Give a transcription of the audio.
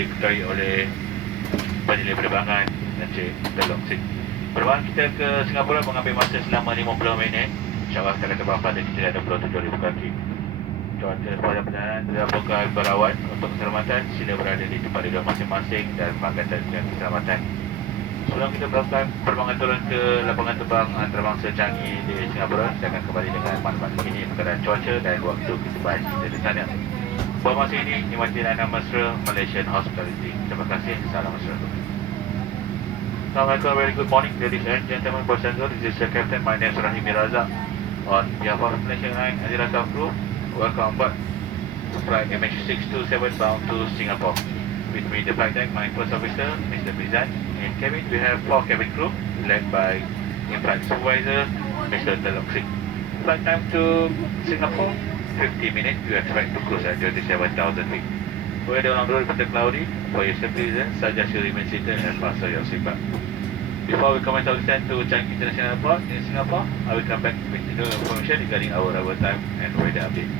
diketuai oleh Penyelidik Penerbangan Encik Telok Sing. Penerbangan kita ke Singapura mengambil masa selama 50 minit. InsyaAllah kita akan terbang pada ketinggian 27,000 kaki. Cuaca pada perjalanan dilaporkan berawan. Untuk keselamatan, sila berada di tempat duduk masing-masing dan pakaian dengan keselamatan. Sebelum kita melakukan perbangan turun ke lapangan terbang antarabangsa Changi di Singapura, kita akan kembali dengan maklumat terkini berkaitan cuaca dan waktu ketiban kita di sana. Buat masa ini, nikmati layanan mesra Malaysian Hospitality. Terima kasih. Salam mesra. Assalamualaikum, very good morning ladies and gentlemen, boys and girls. This is your captain, my name is Rahim Razak. On behalf of Malaysian Airlines Adilata Group, welcome aboard flight MH627 bound to Singapore. With me the flight deck, my first officer, Mr. Bizan. In cabin, we have 4 cabin crew, led by in-flight supervisor, Mr. Telok Sing. Flight time to Singapore, 50 minutes. You expect to cruise at 27,000 feet. Weather on the road is cloudy. For your safety reasons, suggest you remain seated and fasten your seatbelt. Before we commence our descent to Changi International Airport in Singapore, I will come back with the information regarding our arrival time and weather update.